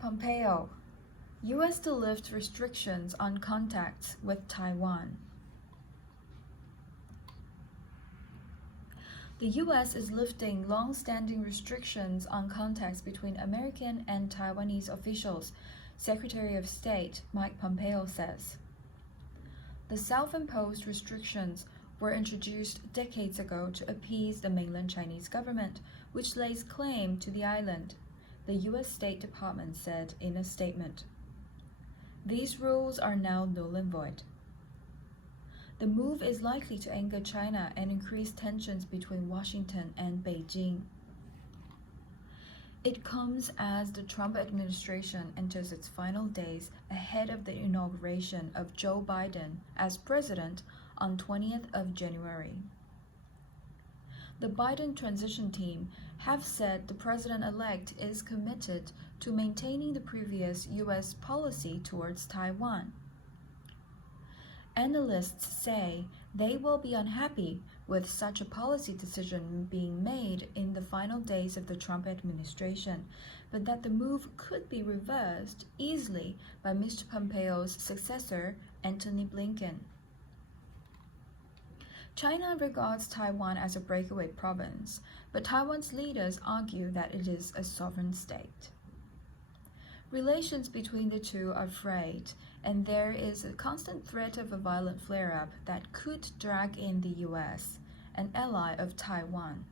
Pompeo, U.S. to lift restrictions on contacts with Taiwan. The U.S. is lifting long-standing restrictions on contacts between American and Taiwanese officials, Secretary of State Mike Pompeo says. The self-imposed restrictions were introduced decades ago to appease the mainland Chinese government, which lays claim to the island, the U.S. State Department said in a statement. These rules are now null and void. The move is likely to anger China and increase tensions between Washington and Beijing. It comes as the Trump administration enters its final days ahead of the inauguration of Joe Biden as president on 20th of January. The Biden transition team have said the president-elect is committed to maintaining the previous U.S. policy towards Taiwan. Analysts say they will be unhappy with such a policy decision being made in the final days of the Trump administration, but that the move could be reversed easily by Mr. Pompeo's successor, Antony Blinken. China regards Taiwan as a breakaway province, but Taiwan's leaders argue that it is a sovereign state. Relations between the two are frayed, and there is a constant threat of a violent flare-up that could drag in the U.S., an ally of Taiwan.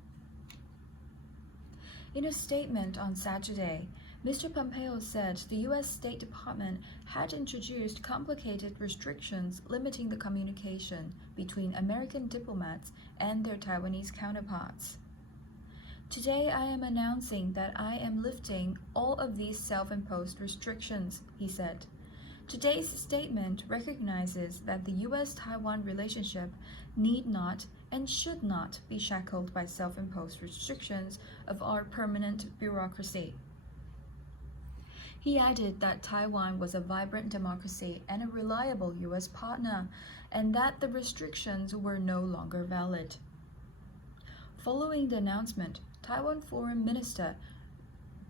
In a statement on Saturday, Mr. Pompeo said the U.S. State Department had introduced complicated restrictions limiting the communication between American diplomats and their Taiwanese counterparts. Today I am announcing that I am lifting all of these self-imposed restrictions, he said. Today's statement recognizes that the U.S.-Taiwan relationship need not and should not be shackled by self-imposed restrictions of our permanent bureaucracy. He added that Taiwan was a vibrant democracy and a reliable U.S. partner, and that the restrictions were no longer valid. Following the announcement, Taiwan Foreign Minister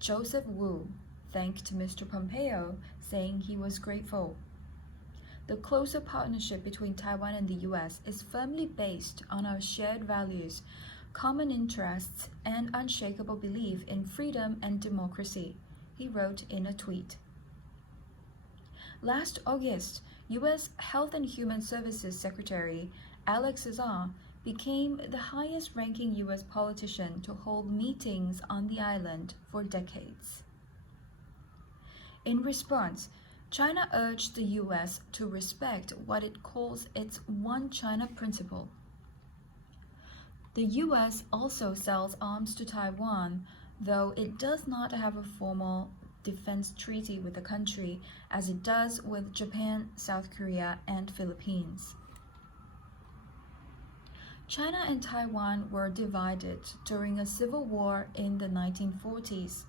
Joseph Wu thanked Mr. Pompeo, saying he was grateful. The closer partnership between Taiwan and the U.S. is firmly based on our shared values, common interests, and unshakable belief in freedom and democracy, he wrote in a tweet. Last August, U.S. Health and Human Services Secretary Alex Azar became the highest-ranking U.S. politician to hold meetings on the island for decades. In response, China urged the U.S. to respect what it calls its One China principle. The U.S. also sells arms to Taiwan, though it does not have a formal defense treaty with the country, as it does with Japan, South Korea, and Philippines. China and Taiwan were divided during a civil war in the 1940s.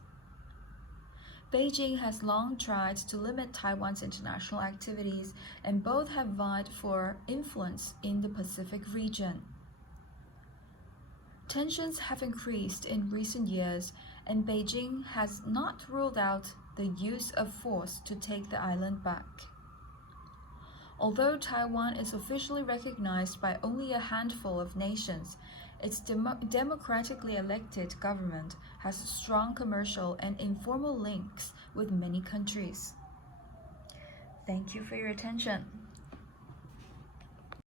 Beijing has long tried to limit Taiwan's international activities, and both have vied for influence in the Pacific region. Tensions have increased in recent years, and Beijing has not ruled out the use of force to take the island back. Although Taiwan is officially recognized by only a handful of nations, its democratically elected government has strong commercial and informal links with many countries. Thank you for your attention.